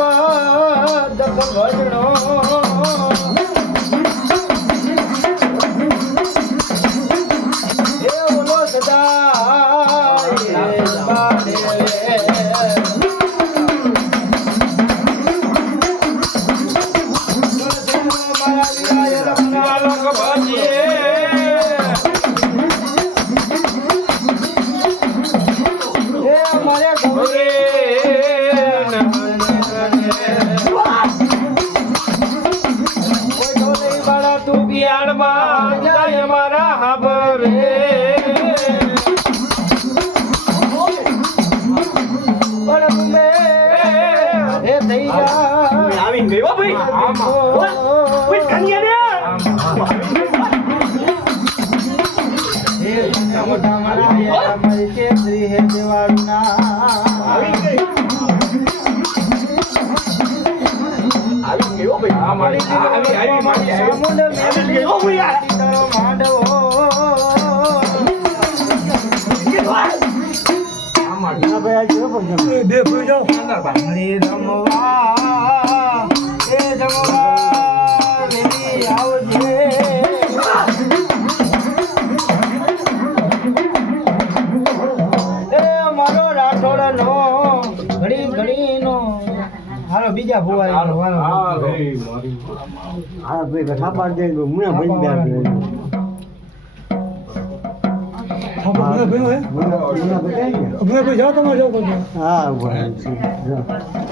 પદ ભજણો એ ઓલો સદા બારે બીજા ભુવાઈ હા ભાઈ ખાપાડ દે મને ભઈ દે હા ભાઈ જાઓ તમે જાઓ કરજો હા ભાઈ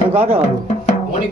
તો ગાડો મોની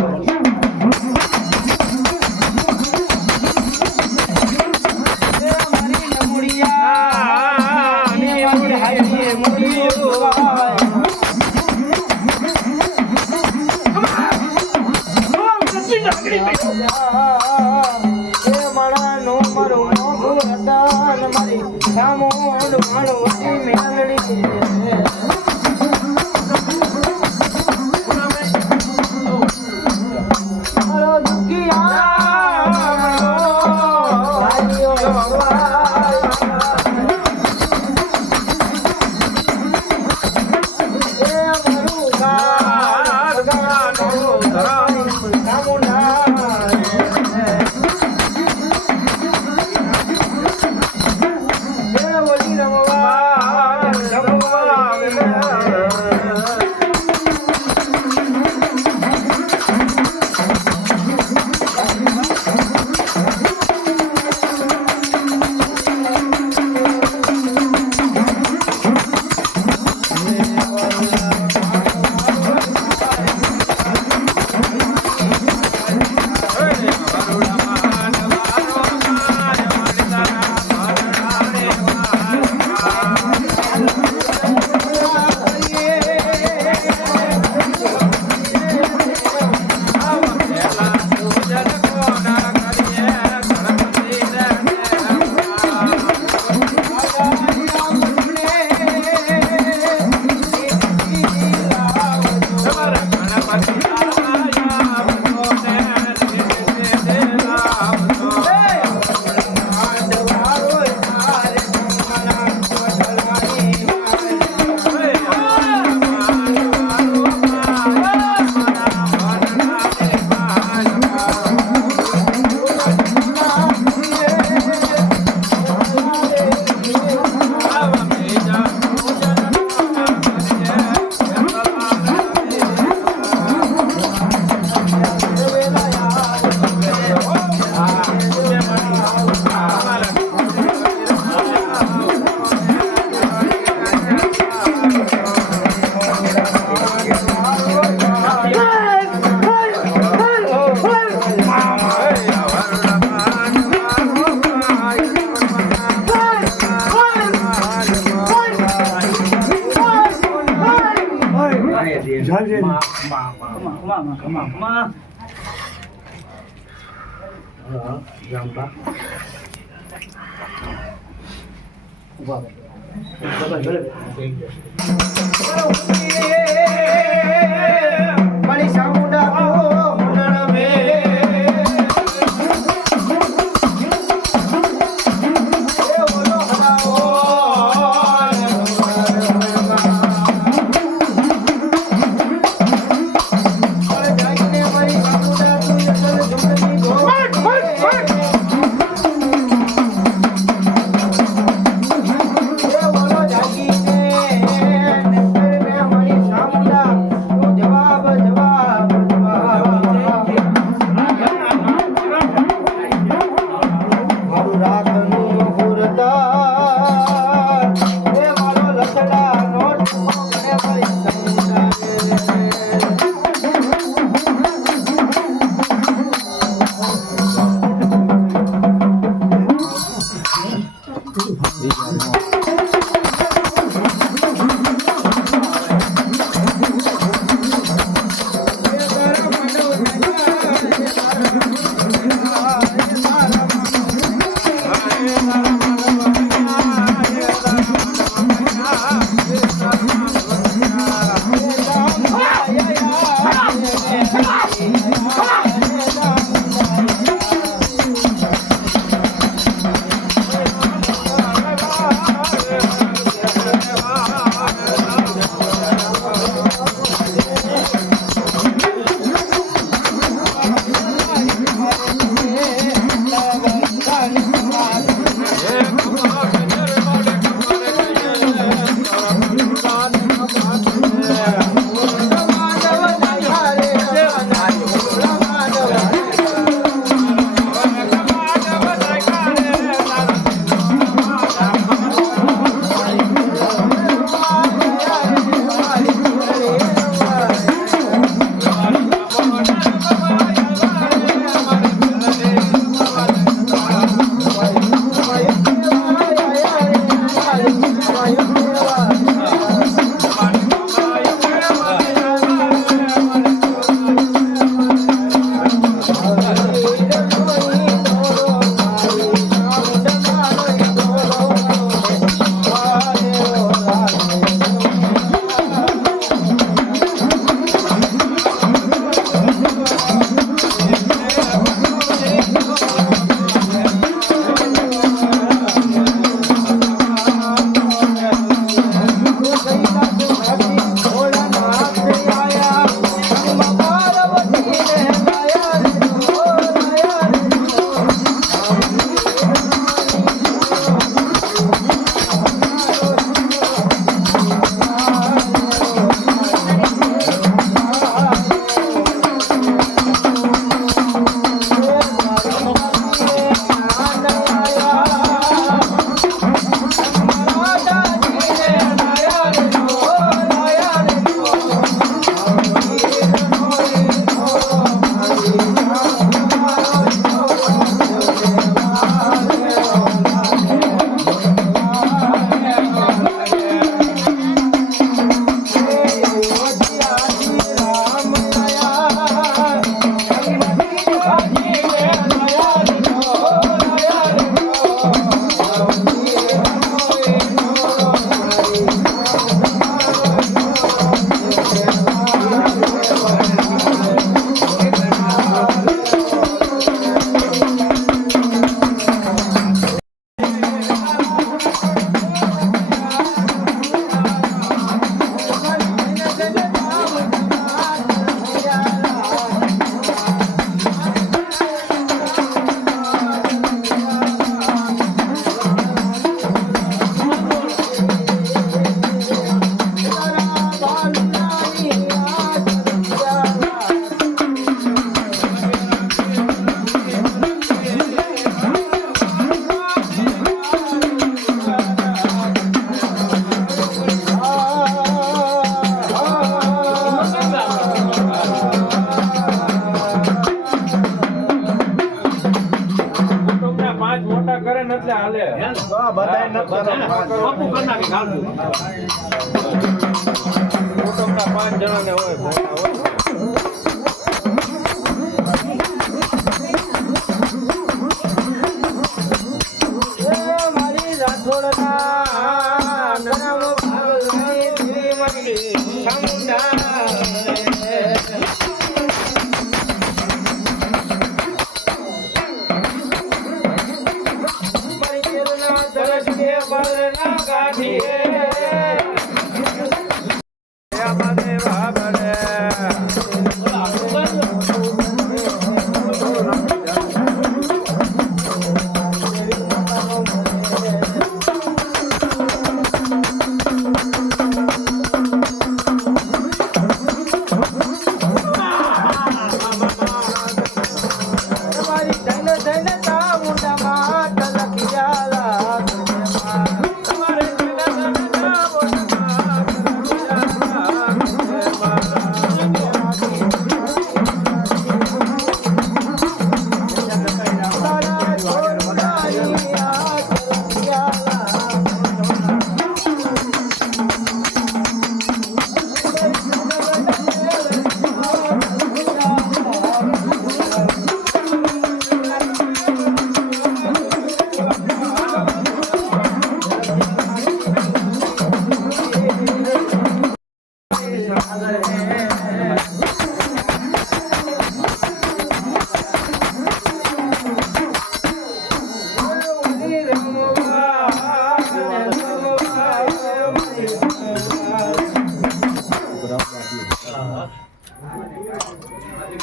બાપુ કરના કે ખાલતું કુટુંબના 5 જણાને હોય મોટા હોય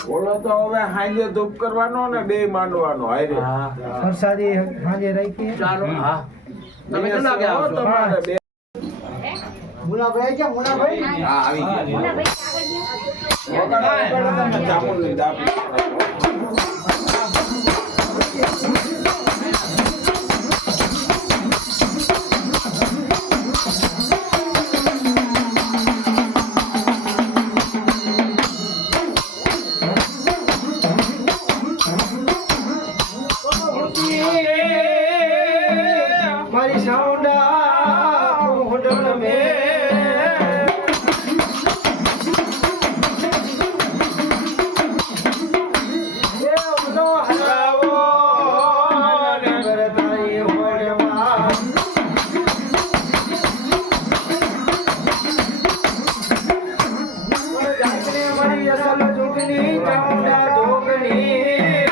ઓલો તો હવે હાંજે ધૂપ કરવાનો ને બે માંડવાનો હારે પ્રસાદી હાજે રાખી ચાલો હા તમે કેટલા કે આવશો તમારે બે મુલાભાઈ કે મુલાભાઈ હા આવી ગયા તમે જામુનની દાબી મારી સાઉન્ડા હોડળ મે એ ઓનો હરાવો નગર તારી હોડમાં જાગને મારી અસલ જોગની ચામુંડા જોગની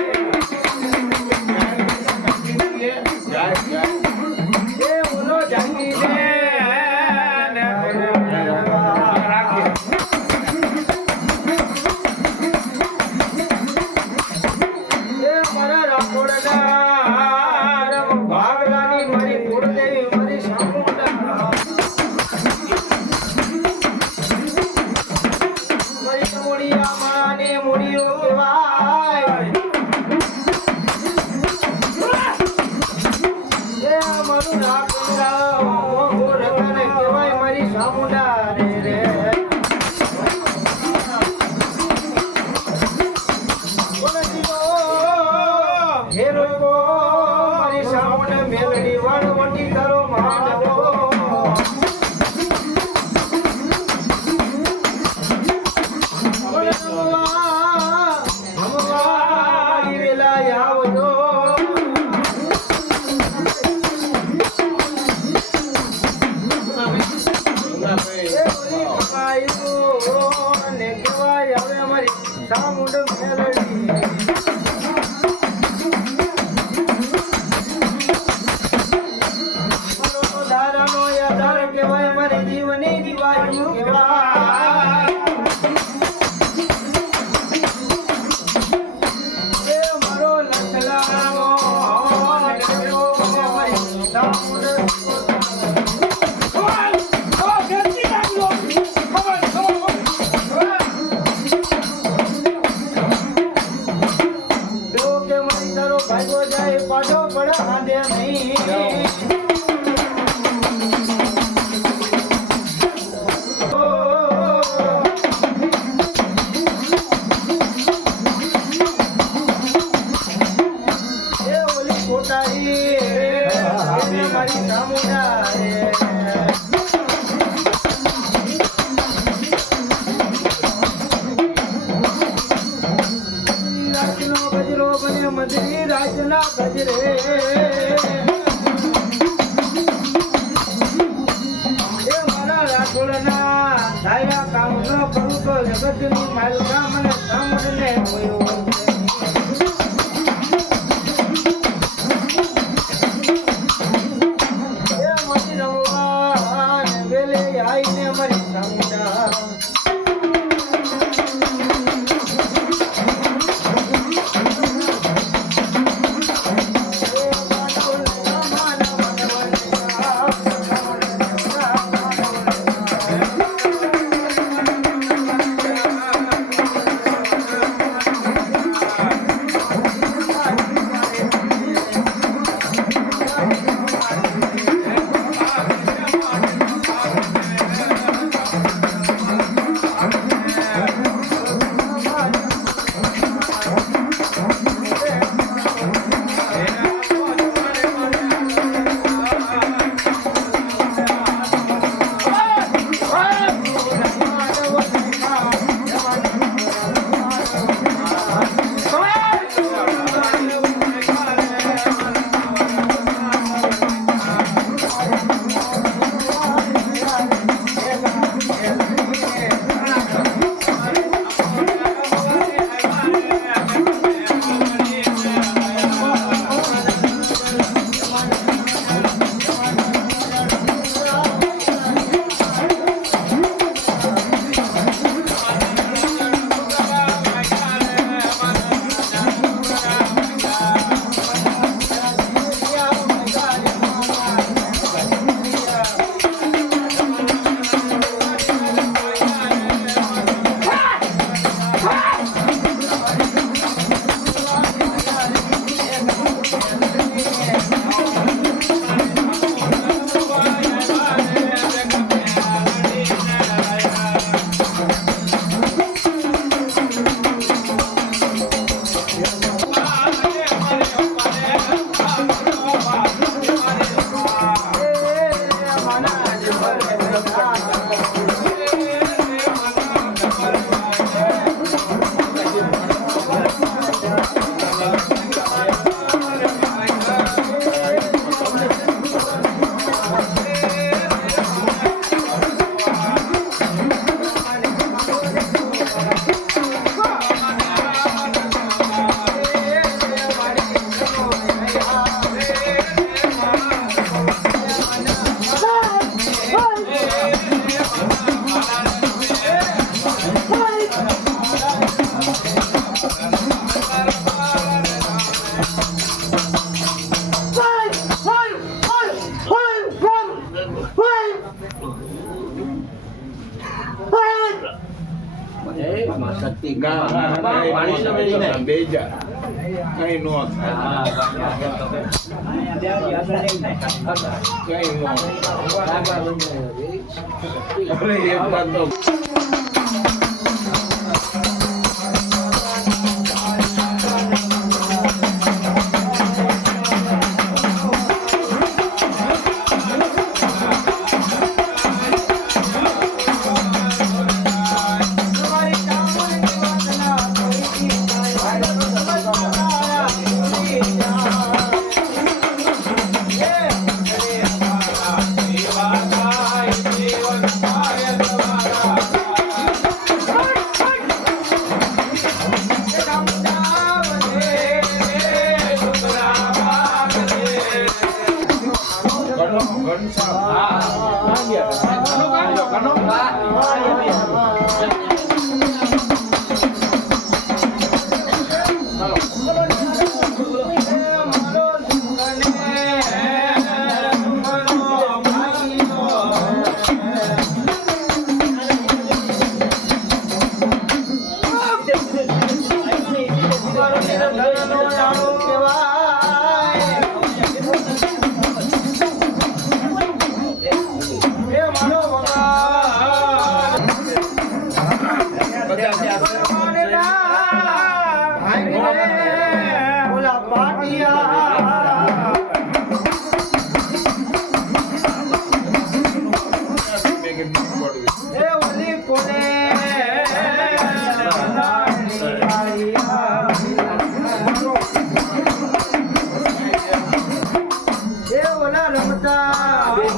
મારી સામુના મને મધરી રાજના ગજરે એ મારા રાઠોડના ધાયા કામ ન કરું તો જગતની માલકા મને સાંભળને હોયો એ મની રવા ને વેલે આઈને મરી સામુડા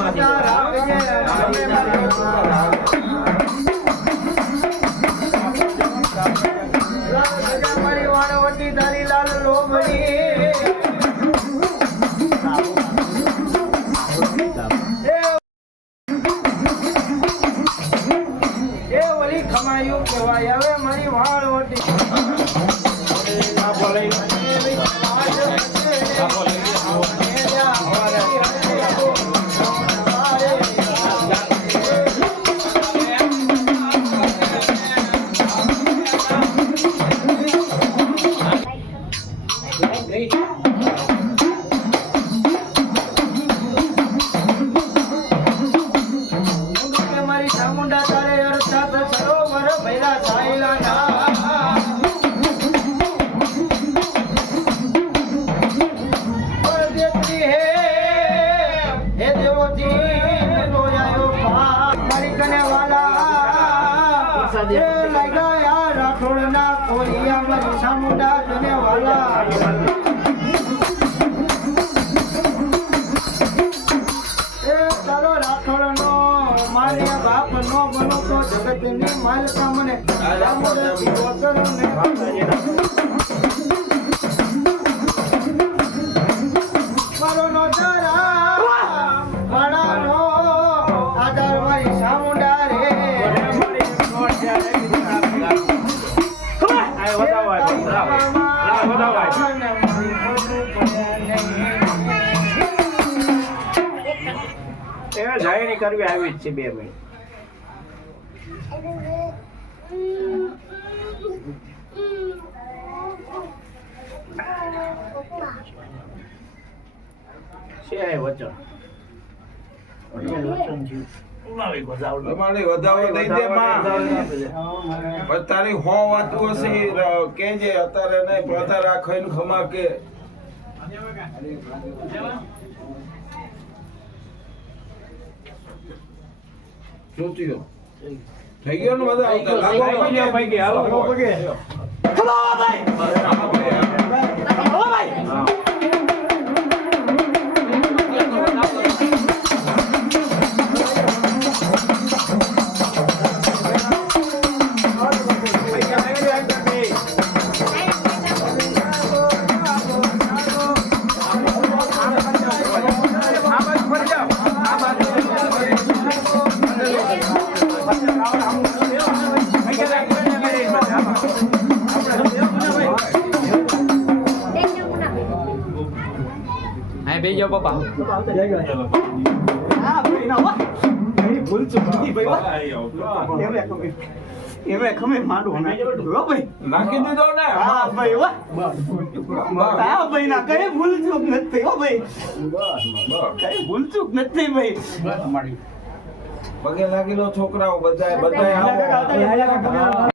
મોટા રાખજે અમે મારી વાળવટી તારી લાલ લોમડી એ વળી ખમાયું કહેવાય હવે મારી વાળવટી મારી ચામુંડા તારે અર્થાત સરોવર ભૈલા સાયલા ના ચામુંડા તને વાલા એ તારો રાઠોડ નો મારે બાપ નો બનો તો જગત ની માલકા મને મારો નો તારા મારા નો આધાર મારી ચામુંડા રે જાયણી કરવી આવી જ છે 2 મિનિટ છે વચન તમારી વધાવો દઈ દે માં પણ તારી હો વાતું હશે કેજે અત્યારે નહીં પણ અત્યારે આ ખાઈને ખમા કે શું થયું થઈ ગયો ને બધા ભાઈ કે હાલો બેસી જાઓ પપ્પા નાખી દીધો ને પગે લાગી લો છોકરાઓ બધા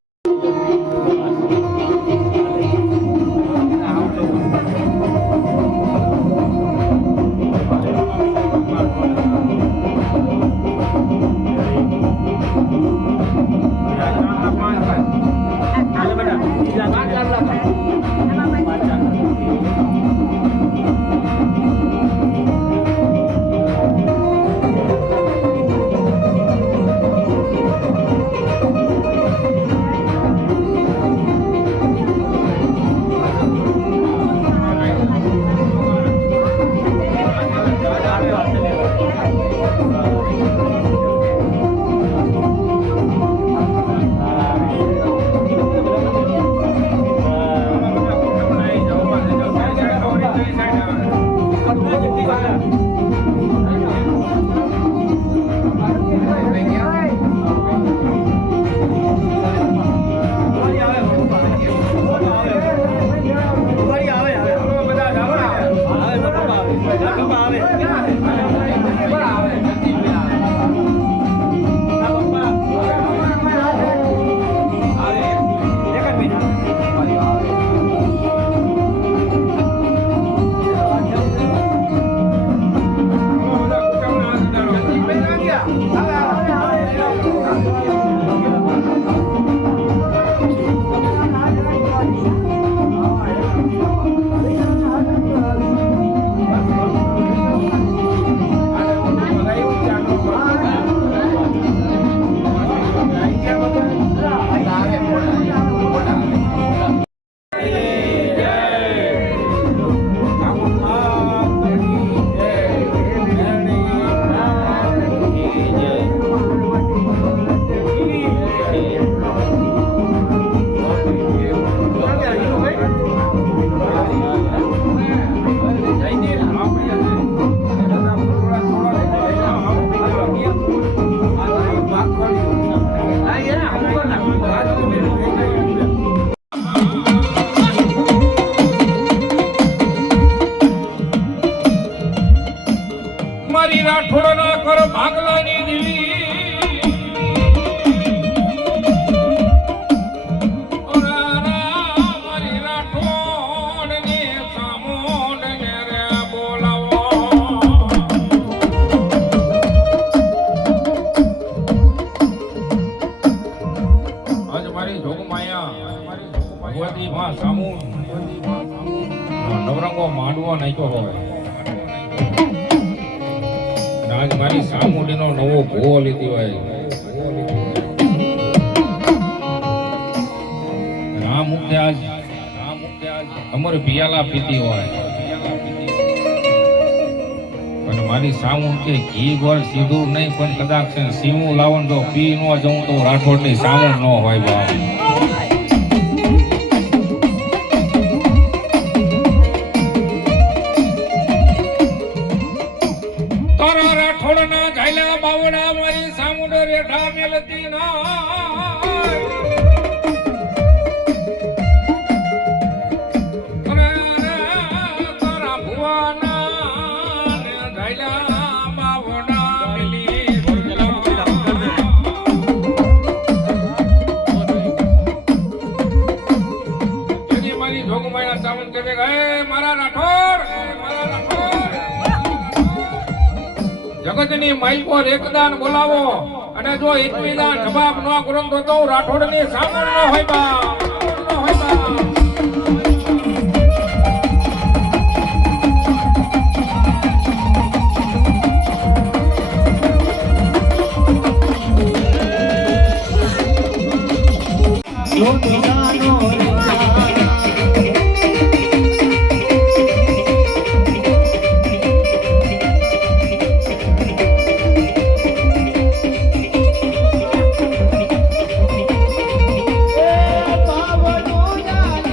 નવરંગો માંડવો નાખ્યો હોય આજ મારી સામુંડીનો નવો ભૂવો લીધી હોય રામ મુક્તે આજ અમારે પિયાલા પીતી હોય પણ મારી સામુંડ કે ઘી ગોળ સીધું નહીં પણ કદાચ છે સીમું લાવણ જો પી ન જવું તો રાઠોડની સામુંડ ન હોય બાપ તારા રાઠોડના ઘાયલા બાવડા મારી સામુંડ રેઠા મેલતી ના જગતની માઇલ પર એકદાન બોલાવો અને જો એકવીદાન જવાબ ન કરો તો રાઠોડની સામુંડ ન હોય બા ન હોય બા બાવડું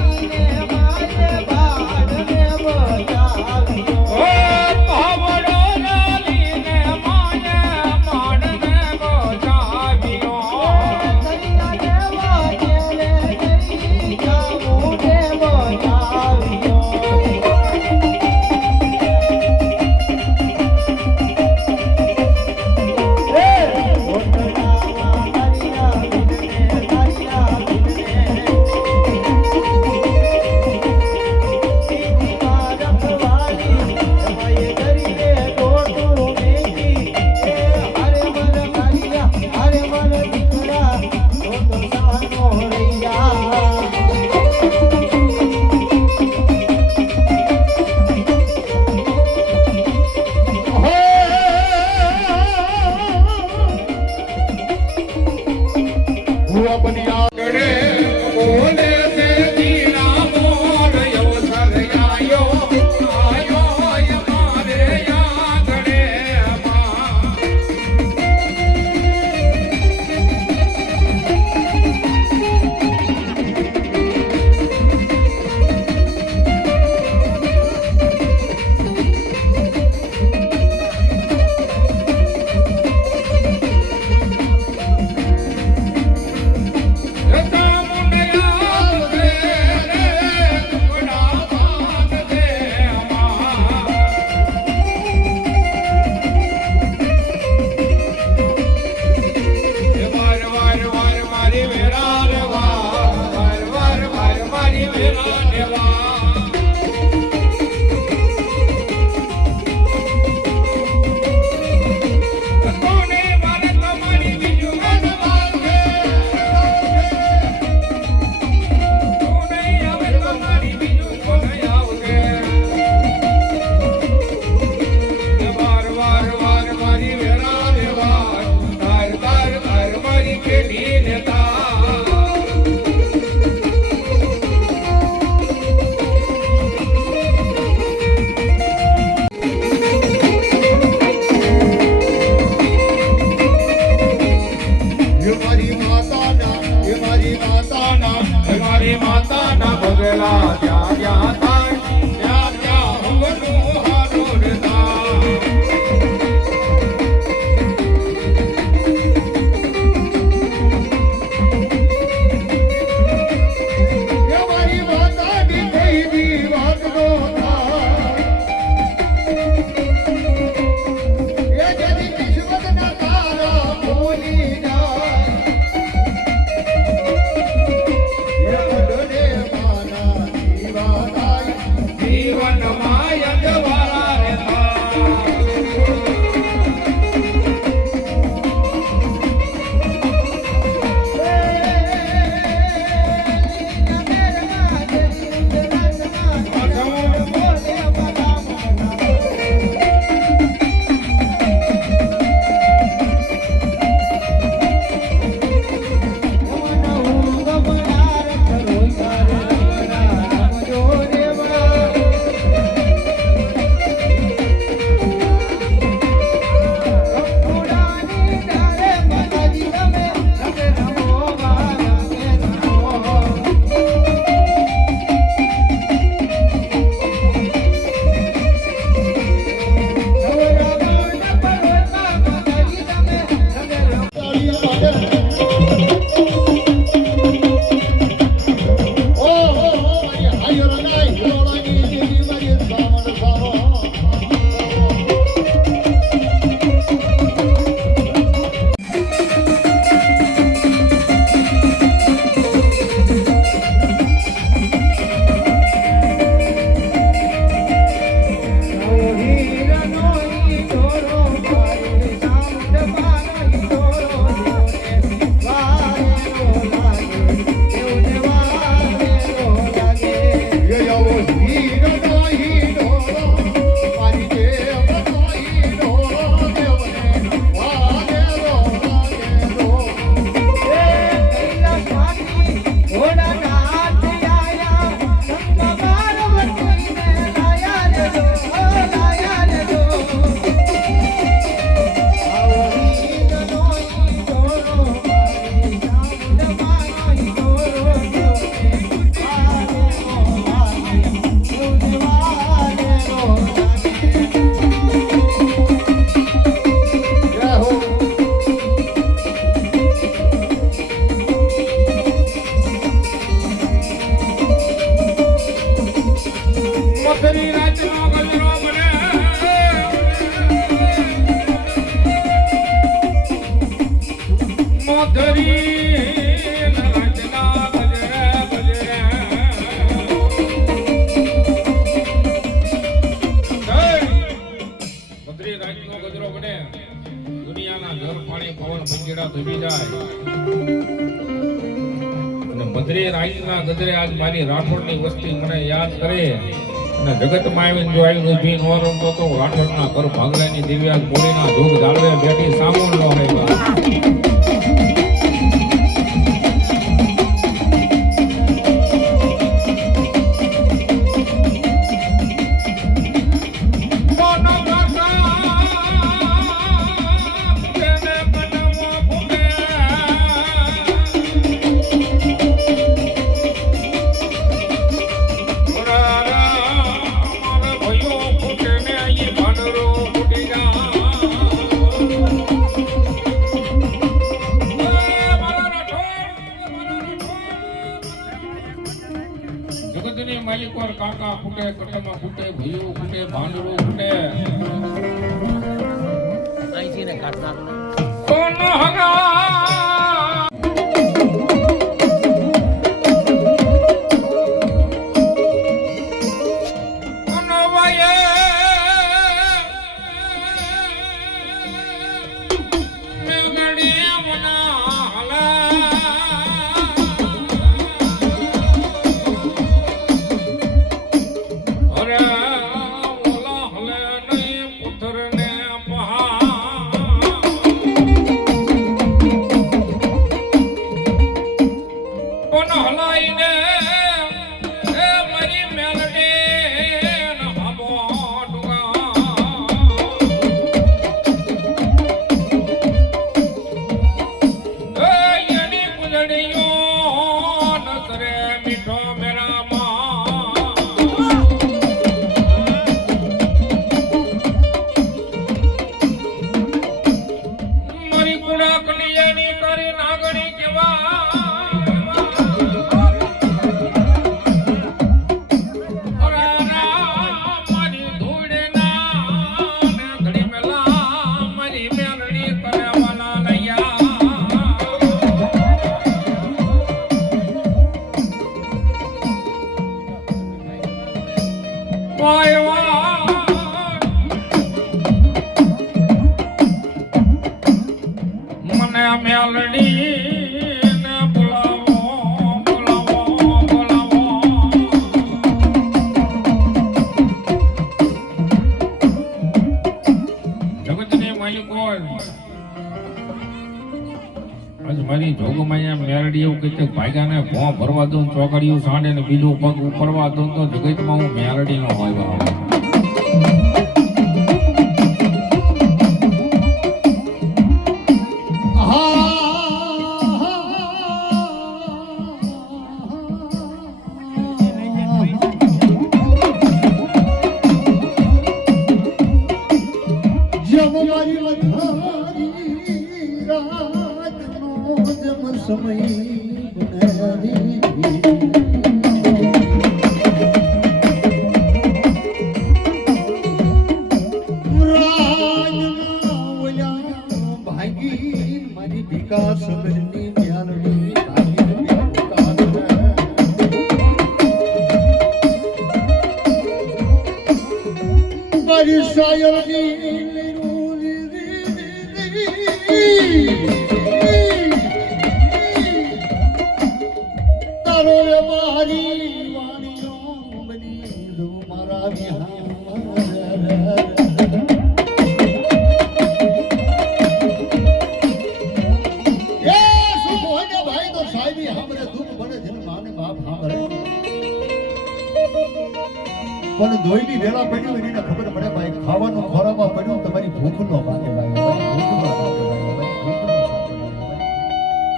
બદ્રી રાઈના ગદરે આજ મારી રાઠોડની વસ્તી મને યાદ કરે અને જગતમાં આવીને જો આવીને ઊભી ન રમતો તો રાઠોડના ઘર ભાગલાની દિવ્યાગ બોલીના ધૂપ જાળવે બેઠી સામોલ નો આવ્યા જગતની માલિકોર કાકા ફૂટે કટમાં ફૂટે ભયો ફૂટે ભાંડરો ફૂટે અહીંથી ને કાઢનાર કોણ હગા મારી જોગમાં મેરડી એવું કે ભાગ્યાને ભોં ભરવા દઉં ચોકડીયું સાંડે ને બીજું પગ ઉપરવા દઉં તો જગતમાં હું મેરડી નો હોય પણ ધોઈની વેલા પડ્યું એને ખબર પડે ભાઈ ખાવાનું ખોરામાં પડ્યું તમારી ભૂખ નો ભાગે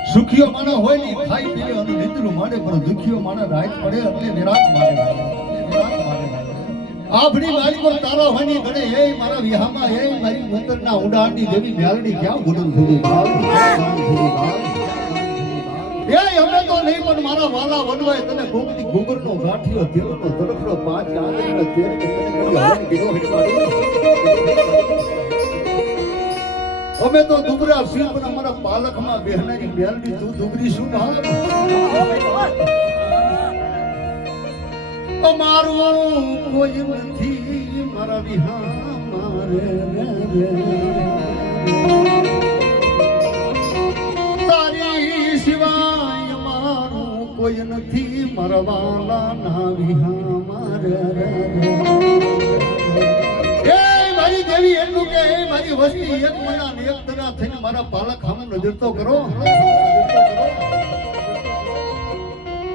સુખીઓ માણસ હોય ને ખાઈ પીવે અને નિંદરું માને પણ દુખીઓ માણસ રાત પડે એટલે નિરાશ માને આપણી વાલી પર તારા હોની ગણે એ મારા વિહામાં એ મારી ઉંદરના ઉડાણની દેવી મેલડી ક્યાં ગુડન સુધી એ અમે તો નહીં પણ મારા વાલા વનવાય તને ગોમતી ગોબરનો ગાંઠિયો તેલનો તરફડો પાંચ આંગળીનો તેલ કે તને કોઈ હરણ કીધો હેડવાડો અમે તો દુબરા સિંહ પણ અમારા પાલકમાં બેહનારી બેલની તું દુબરી શું ના અમારું કોઈ નથી મારા વિહા મારે તારી સિવાય અમારું કોઈ નથી મારા વાલા ના વિહા મારે એ મારી દેવી એટલું કે એ મારી વસ્તી એક મના ને એક તરા થઈને મારા પાલક સામે નજર તો કરો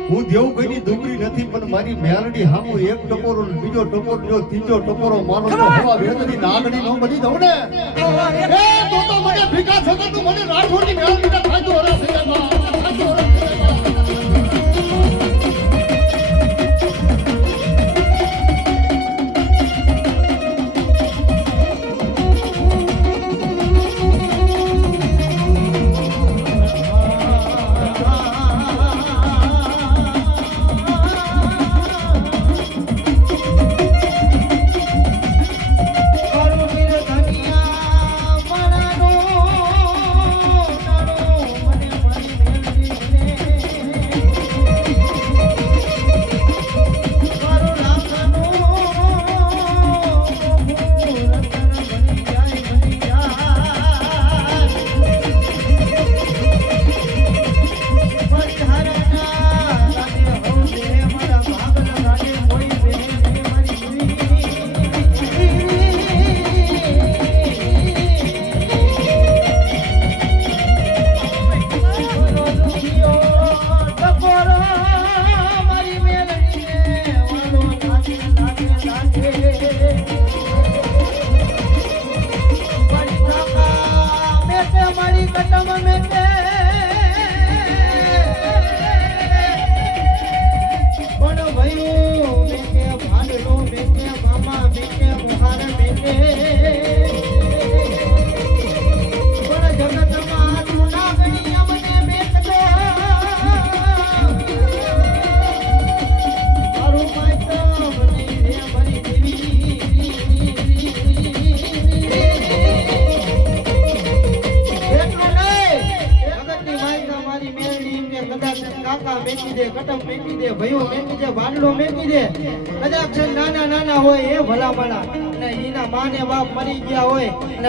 હું દેવ કઈની દુબરી નથી પણ મારી મેલડી હામો એક ટપોરો ને બીજો ટપોરો જો ત્રીજો ટપોરો મારો તો હવા વેદની નાગણી નો બની દઉં ને એ તો મને ભીખા છતાં તું મને રાઠોડની મેલડી ના ખાધો હરા સૈયામાં ખાધો હરા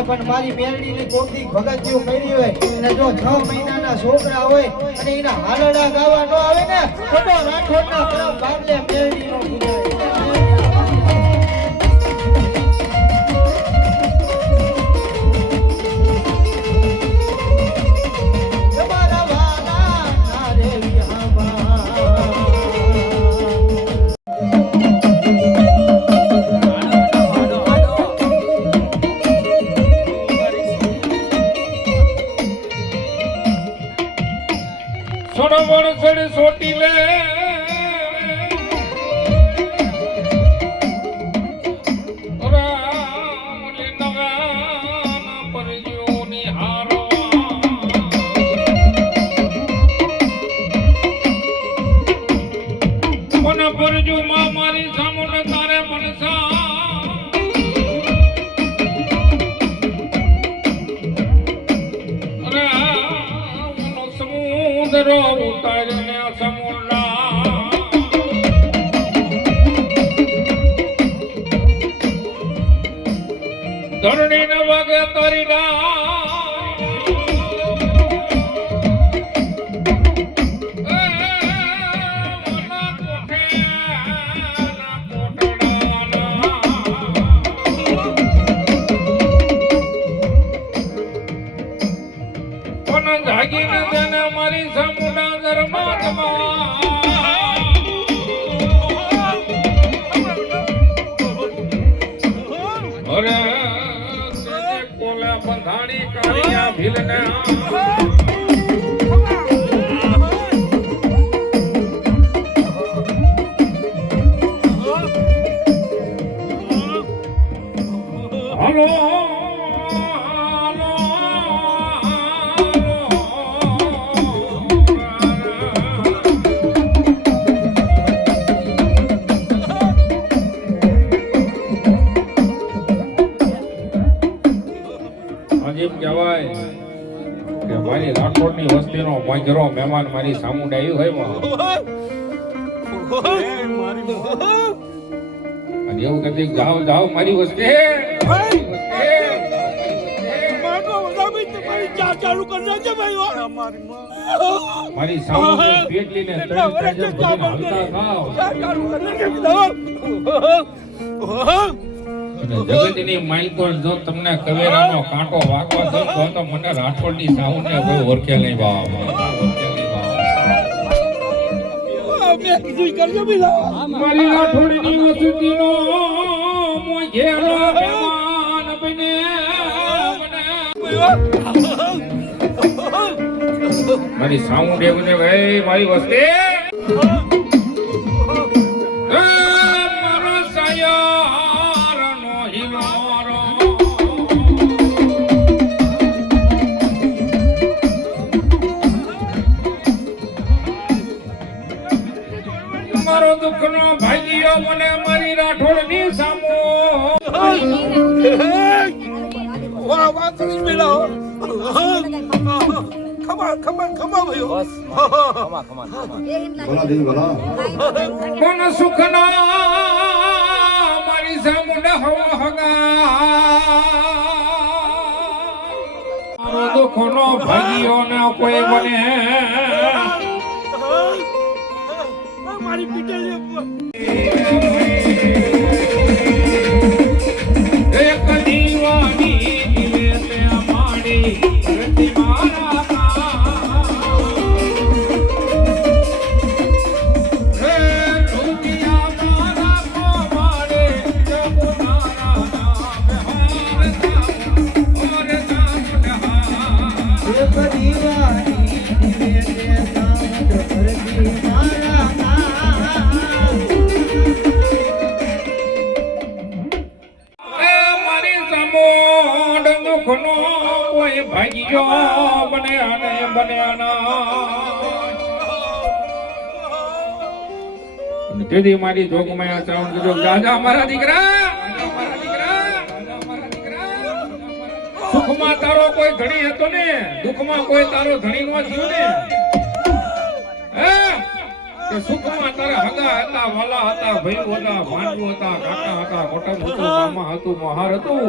પણ મારી મેરડી ની કોકડી ભગત જેવું કરી હોય અને જો 6 મહિનાના છોકરા હોય અને એના હાલડા ગાવા નો આવે ને તો રાઠોડના પરમ બાબલે મેરડી નો સોટી લે પરજુ માં મારી સામુને તારે મનસા સમુદ્ર ઉતારીને સમુલા ધરણી ને વાગે તારી જાગીને તેને મારી સમુના ધર્મા અરે કોલે બંધાણી કાળિયા ભીલને હલો કહેવાય કે મારી રાઠોડની વસ્તીનો પાંજરો મહેમાન મારી સામુંડ આવ્યું હોય અને એવું કહેતી જાઓ જાઓ મારી વસ્તી મારી સામુંડ પેટ લઈને જગતની માલિકો જો તમને કવેરાનો કાંટો વાગવા દો તો મને રાઠોડની સાઉન્ડને કોઈ ઓળખે નહીં બાપ મારી રાઠોડની વસતીનો મોજેલો મહેમાન બને મારી સાઉન્ડ એવું ને ભાઈ મારી વસ્તી મારો દુઃખનો ભાગ્યો મને મારી રાઠોડની સામો વાહ વાહ કરી મેલા ખમા ભાઈઓ બસ ભલા દેવી ભલા કોણ સુખના મારી સામુંડ હગા મારો દુઃખનો ભાગ્યો ને કોઈ બને મારી પીટલ એક દીવાની દિલે તે માડી રતિ મારા હે રૂપિયા મારા કો માડે જમુનારા બહાર ઓરે સામુંડ એક દીવાની દિલે તે સામુંડ ભરતી મારા દુઃખનો કોઈ ભાગ્યો બન્યા ને બન્યા તેથી મારી જોગમાં ચાઉં કીધું દાદા મારા દીકરા સુખમાં તારો કોઈ ધણી હતો ને દુઃખમાં કોઈ તારો ધણી નો થયો ને કે સુખમાં તારા હગા હતા વાલા હતા ભાઈ હતા ભાંડુ હતા કાકા હતા મોટા મોટું મામા હતું મહાર હતું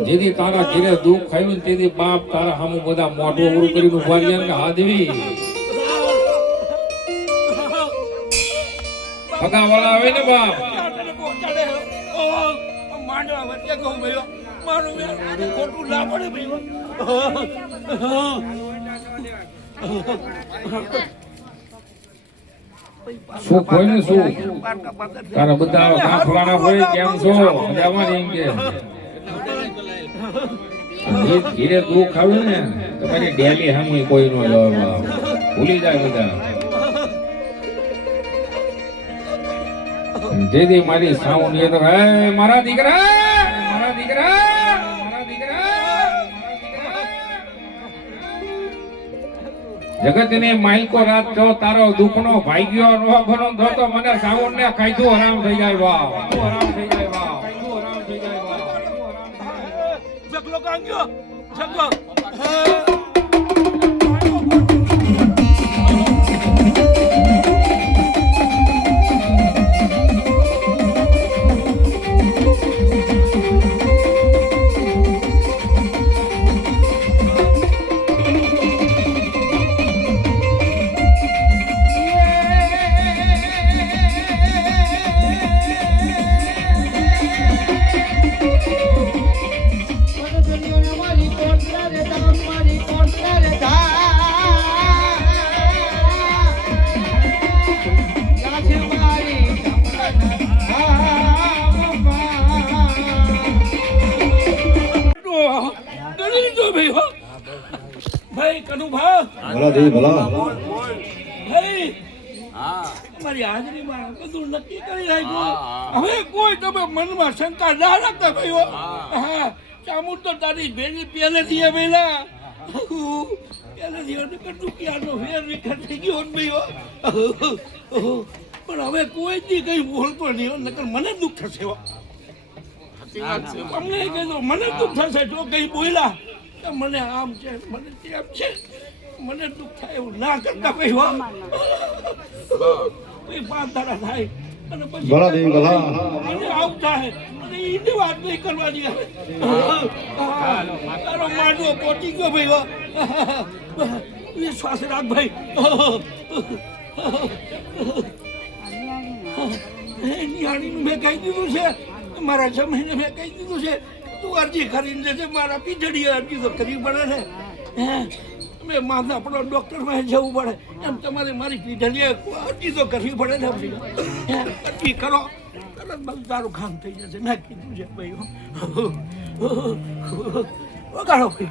જેથી તારા ઘેરે દુઃખ ખાયું તેથી બાપ તારા સામું બધા મોઢું ઉરું કરીને ઉભા રહ્યા કે હાદવી હગા વાલા આવે ને બાપ માંડવા વચ્ચે કહું ભાઈઓ મારું ખોટું ના પડે ભાઈઓ સુખ હોય ને સુખ તારા બધા કાફલાના હોય કેમ છો મજામાં નહીં કે ધીરે દુઃખ આવ્યું ને તમારી ડેલી હામી કોઈ નો ભૂલી જાય બધા જેથી મારી સાઉન્ડ એ તો હે મારા દીકરા મારા દીકરા મારા દીકરા જગતની માઇકો રાત જો તારો દુઃખનો ભાગ્યો નો ભરો તો મને સાઉન્ડ ને ખાઈતું આરામ થઈ જાય વાહ આરામ થઈ જાય વાહ આરામ થઈ જાય વાહ જગલો કાંગ્યો જગલો ભાઈ કનુભા ભલા દેવી ભલા ભાઈ મારી હાજરીમાં બધું નક્કી કરી નાખ્યું હવે કોઈ તમે મનમાં શંકા ના રાખતા ભાઈઓ હા ચામુંડ તો તારી ભેગી પહેલેથી આવેલા પહેલેથી કરતું ક્યારનો ફેર વિખર થઈ ગયો ભાઈઓ પણ હવે કોઈ દી કઈ બોલતો નહીં નકર મને દુઃખ થશે સાચી વાત છે અમને કહેજો મને દુઃખ થશે જો કઈ બોલ્યા કે મને આમ છે મને તેમ છે મને દુઃખ થાય એવું ના કરતા કઈ હો કોઈ 5 દાડા થાય અને પછી ભલા દેવી ભલા. મને આવું થાય અને એની વાત નહીં કરવાની તારો માંડવો પહોંચી ગયો ભાઈ હો વિશ્વાસ રાખ ભાઈ નિયાણીનું મેં કહી દીધું છે મારા જમીને મેં કહી દીધું છે તું અરજી કરીને જશે મારા પીછડીએ અરજી તો કરવી પડે ને મેં માથા પડો ડૉક્ટરમાં જવું પડે એમ તમારે મારી પીછડીએ અરજી તો કરવી પડે ને અરજી કરો તરત બધું તારું કામ થઈ જશે મેં કીધું છે ભાઈ વગાડો ભાઈ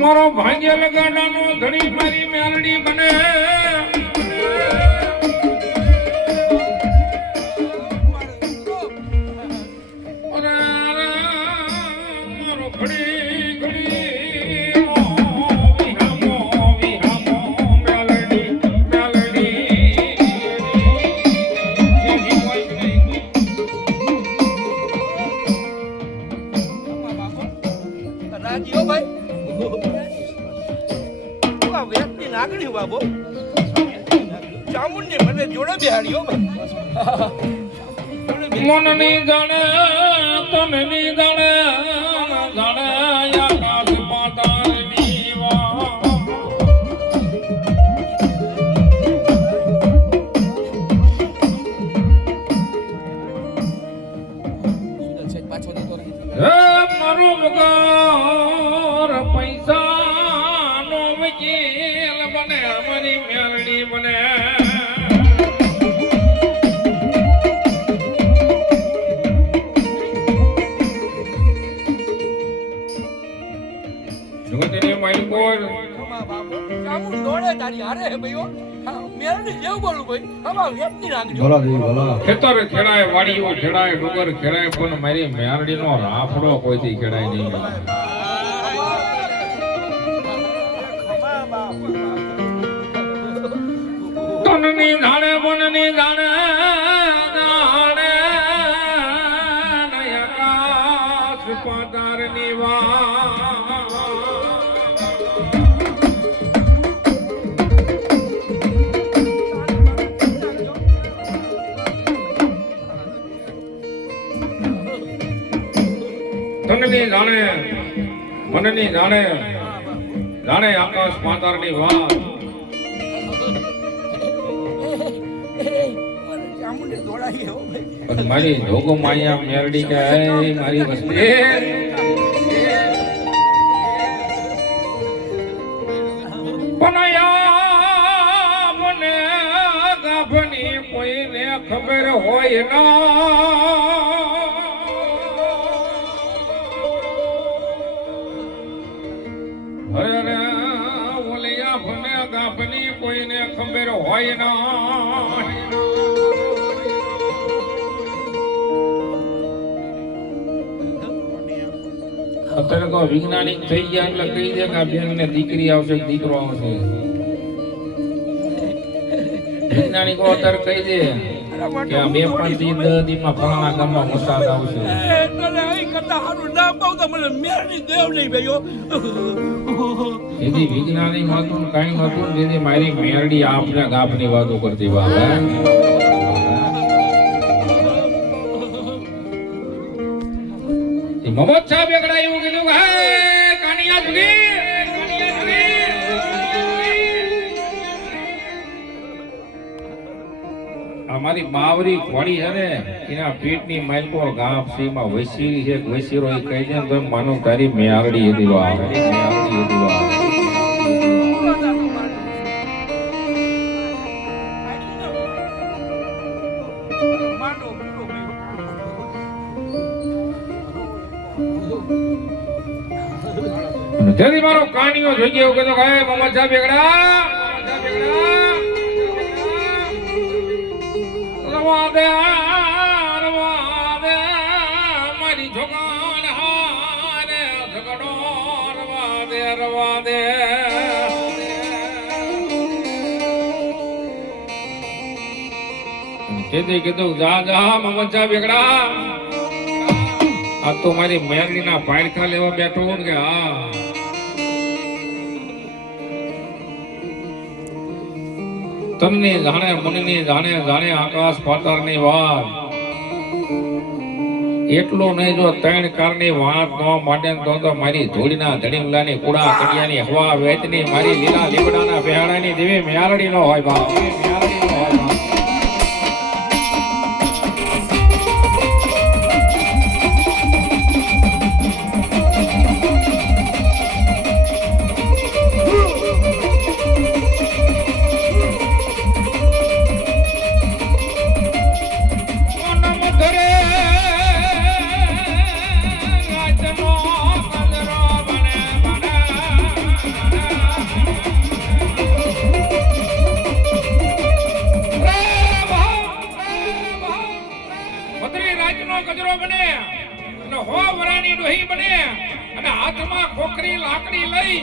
મારો ભાગ્ય લગાડાનો ધણી મારી મેલડી બને મારો ઘડી ઘડી રાજીઓ ભાઈ વ્યક્તિ નાગણી બાબો ચામુંડને મને જોડે બિહાડ્યો મનની જાણે તનની જાણે જાણે આકાશ પાતાળની તારી હારે હે ભાઈઓ મેરડી જેવું બોલું ભાઈ અમાર વેપની રાખજો ભલા દેવી ભલા. ખેતર ખેડાય, વાડીઓ ખેડાય, ડુંગર ખેડાય, પણ મારી મેરડીનો રાફડો કોઈથી ખેડાય નહીં. તનની જાણે મનની જાણે જાણે નયકાશ પાતારની તનની જાણે મનની જાણે જાણે આકાશ પાતાળની વાત. ચામુંડી દોડાઈ હો ભાઈ પણ મારી જોગો માયા મેરડી કે હે મારી વસ્તી પનયા મને ગાભની કોઈને ખબર હોય ના. અરે રે ઓલિયા મને ગાભની કોઈને ખબર હોય ના. અત્યારે તો વૈજ્ઞાનિક થઈ ગયા એટલે કહી દે કે આ બેન ને દીકરી આવશે દીકરો આવશે. વૈજ્ઞાનિકો અત્યારે કહી દે કે આ 2-5 થી 10 દીમાં ફલાણા ગામમાં વરસાદ આવશે. તને અહીં કરતા હારું ના પાવ તો મને મેરડી દેવ નહીં ભાઈઓ એથી વૈજ્ઞાનિક હતું ને કાંઈ હતું ને જેથી મારી મેરડી આપને ગાપની વાતો કરતી બાબા. મોહમ્મદ સાહેબ એકડા એવું કીધું કે હે કાનિયા જુગી અમારી બાવરી ઘોડી છે ને એના પેટની માલકો ગામ સીમાં વસીરી છે વસીરો એ કહી દે તો માનો તારી મેરડી હતી વા મેરડી હતી વા. તેથી મારો કાનિયો જોઈ ગયો કે મોહમ્મદ સાહેબ એકડા રવા દે મારી જોગાણ હારે ઝઘડો રવા દે તેથી કીધું જા જા મોહમ્મદ સાહેબ એકડા આ તો મારી મેરડીના પાડખા લેવા બેઠો હું કે હા. તનની જાણે મનની જાણે જાણે આકાશ પાતાળની વાત. એટલું નહીં જો 3 કારની વાત ન માટે તો મારી ધૂળના ધડીમલાની કુડા કડિયાની હવા વેચની મારી લીલા લીમડાના બેહાડાની દેવી મેરડી નો હોય બા મેરડી નો હોય બા. ગજરો બને અને હો વરાની ડોહી બને અને હાથમાં ખોખરી લાકડી લઈ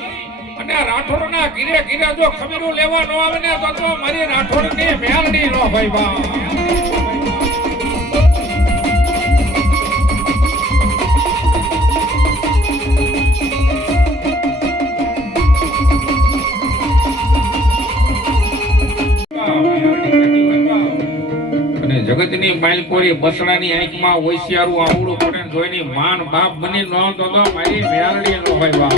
અને રાઠોડના ઘીરે ઘીરે જો ખમીરું લેવા ન આવે ને તો મારી રાઠોડની મેરડી નો ભાઈ બા. જગતની માલકોરી બસડાની આંખમાં હોશિયારું આવડું પડે જોઈને માન બાપ બની ન તો મારી મેરડી નો હોય બા.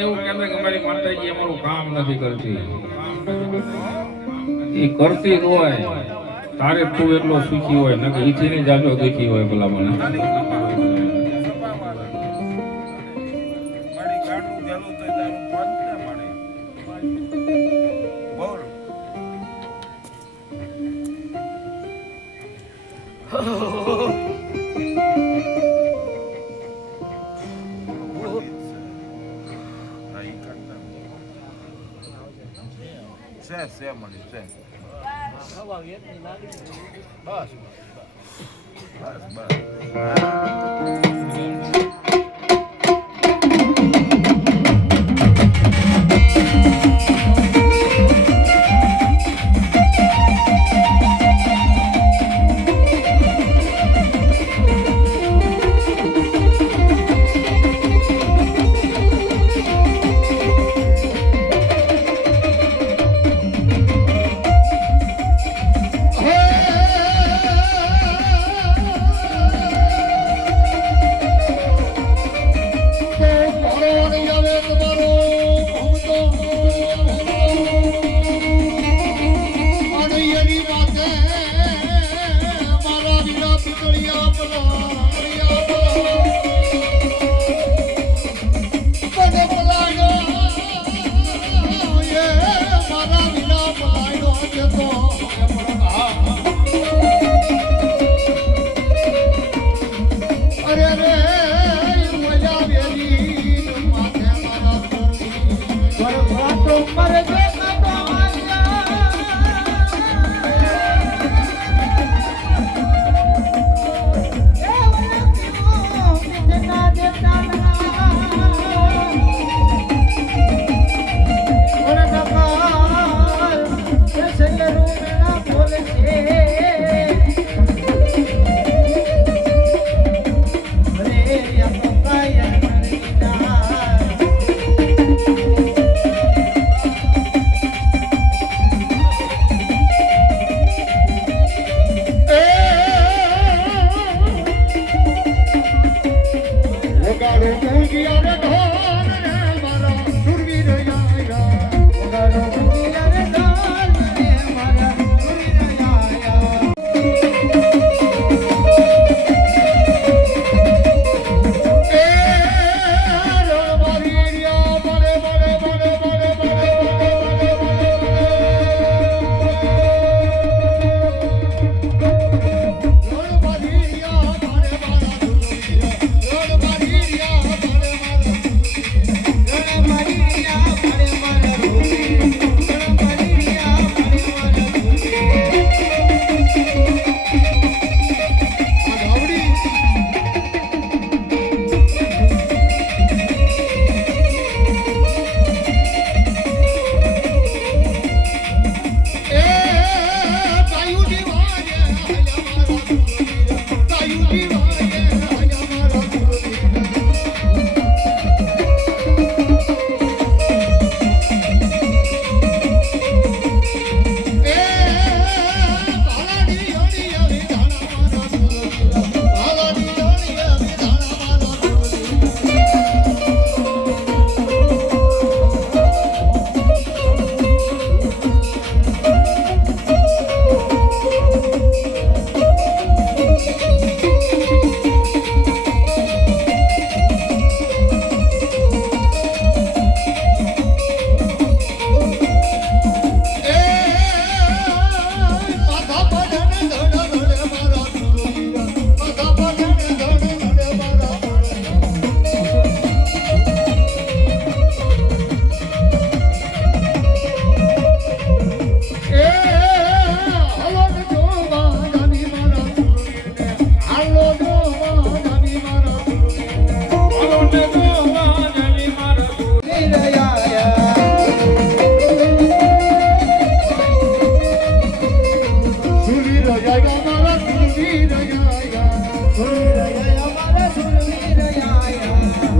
એવું કહેતા કે મારી માતાજી અમારું કામ નથી કરતી. એ કરતી જ હોય તારે તું એટલો સુખી હોય ને કે ઈથી ની જાજો દુખી હોય ભલા મને. મારી ગાડું ગેલું તો તારું પદ ના મળે. બોલ. છે મળી છે. બસ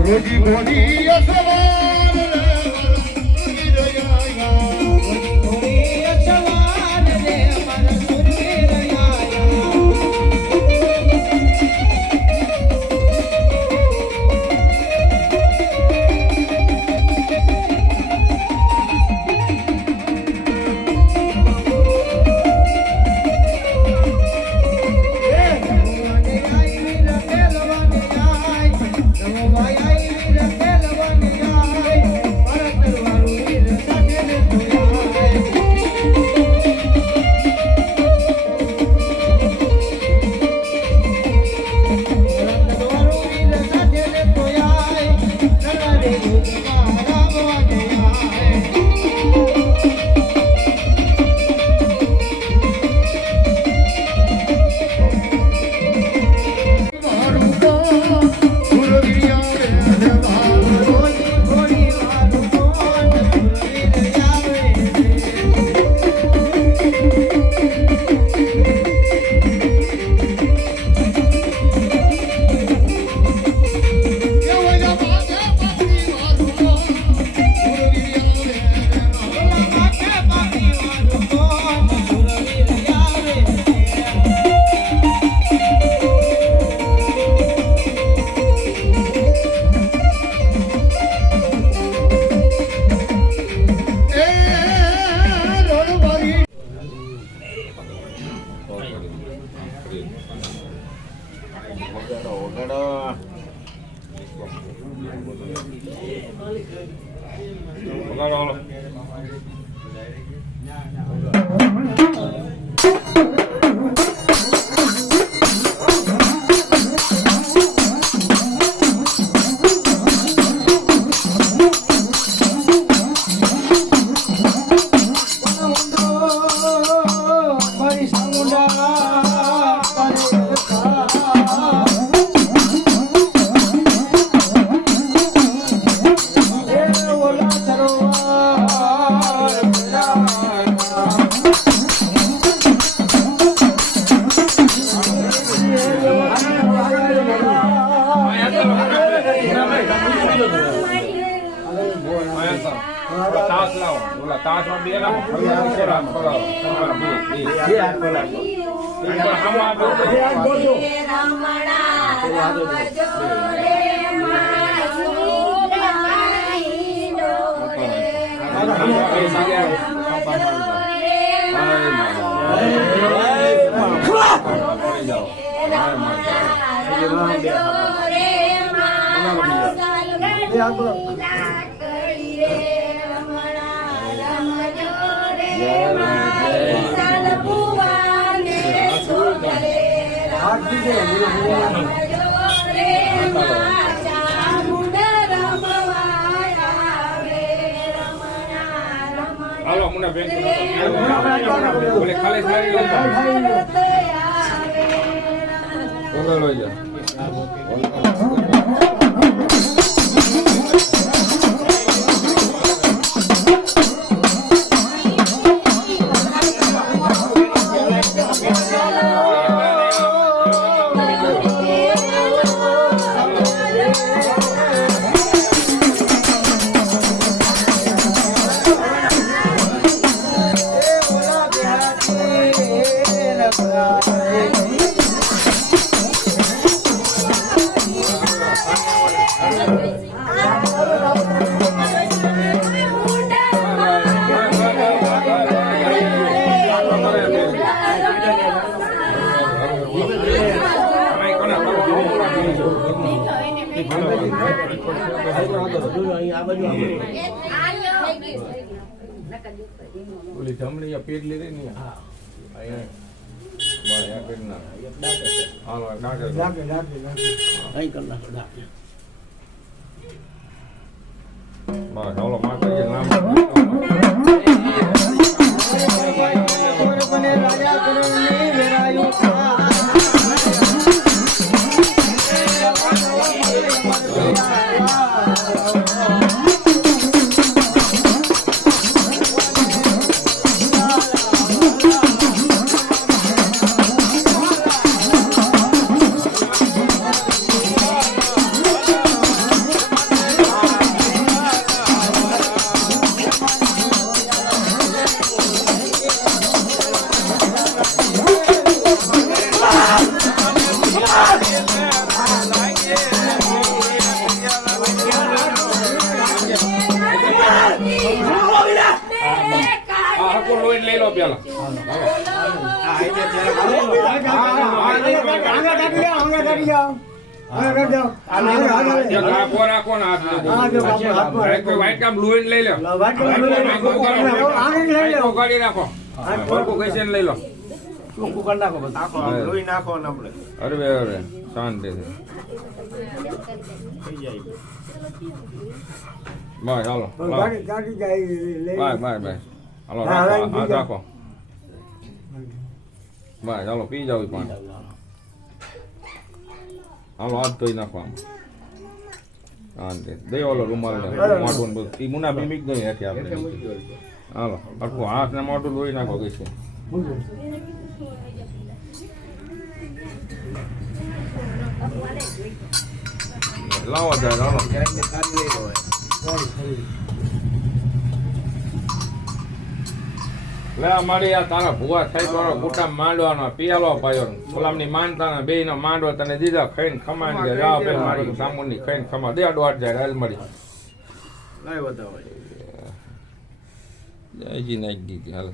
રોજી ઘોડી અસવાર વગાડો હાલો. મારી સામુંડા તાસ લાવો. ઓલા તાસમાં બે લાવો. છોરા પકડાવો. બે. પણ આમાં હાલો મુના બેંક બોલે ખાલી સારી લઈ જા. ઓલી જમણી પેટ લીધી ને હાલો રાજા કરુણની વેરાયું લઈ લો પેલા. વાઈટ કામ લોહી લઈ લો. ગાડી રાખો. લઈ લો. અરે શાંતિ બસ હાલો બસ હાલો રાખો બસ ચાલો પી જાવ પાણી. હાલો હાથ ધોઈ નાખવા. શાંતિ દે ઓલો રૂમાલ મોઢું બધું એ મુના બીમીક દઈ હેઠી આપણે. હાલો આખું હાથ ને મોઢું ધોઈ નાખો કઈ છે. લાવો જાય હાલો. લે મારી આ તારા ભૂવા થઈ વાળો કુટામ માંડવાનો પિયાલો પાયો ગુલામની માનતા બે નો માંડવો તને દીધા ખાઈને ખમાઈ ગયા. જાવ પેલા મારી સામુની ખાઈને ખમા દે દોડ જાય હાલ મળી જયજી નાખી દીધી હાલ.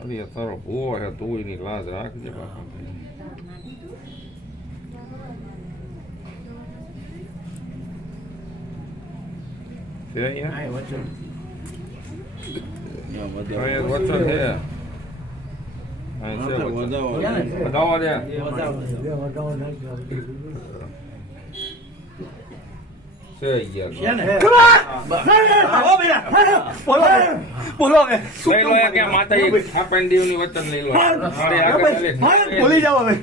અરે તારો ભૂવો હે તું એની લાજ રાખજે બાપા છે અહીંયા આ વચન અહીંયા વચન છે અહીંયા છે વચન બતાવો દે છે બોલો હવે લઈ લો કે માતા આપણને દેવની વચન લઈ લો મારે આગળ ચાલે બોલી જાવ હવે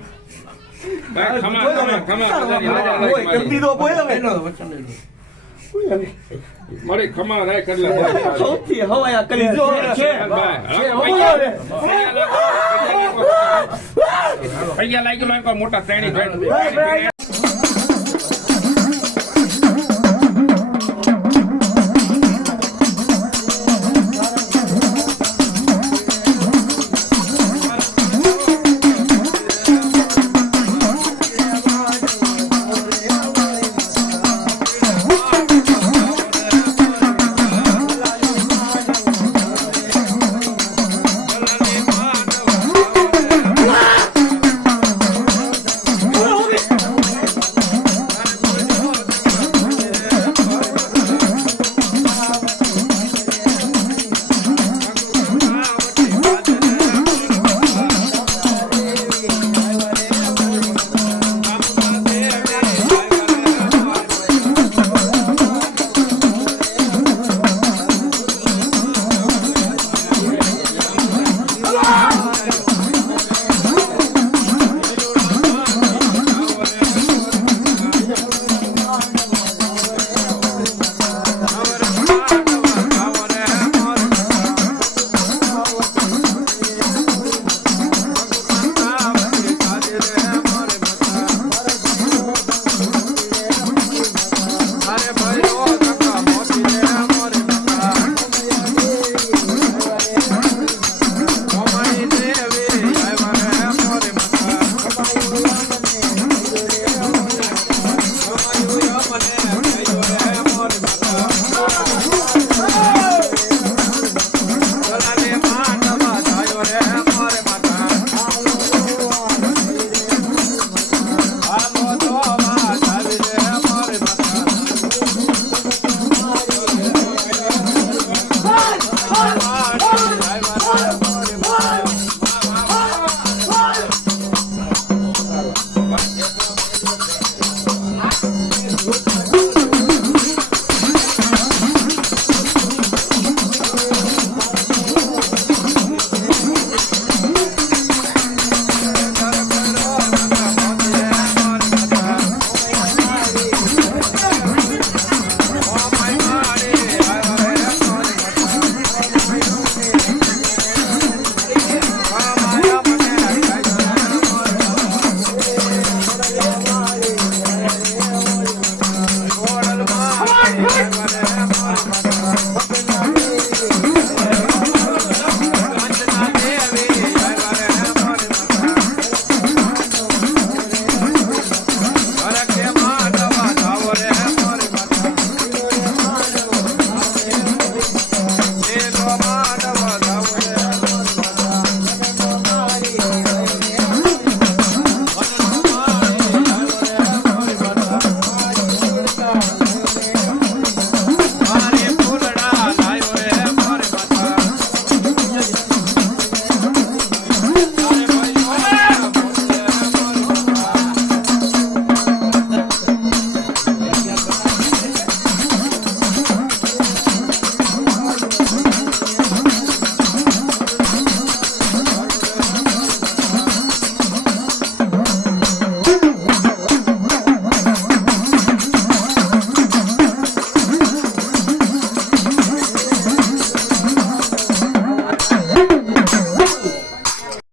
મારી ખમા રાય કરલા સૌથી હવાયા કરી જો પૈયા લાગી લો મોટા શ્રેણી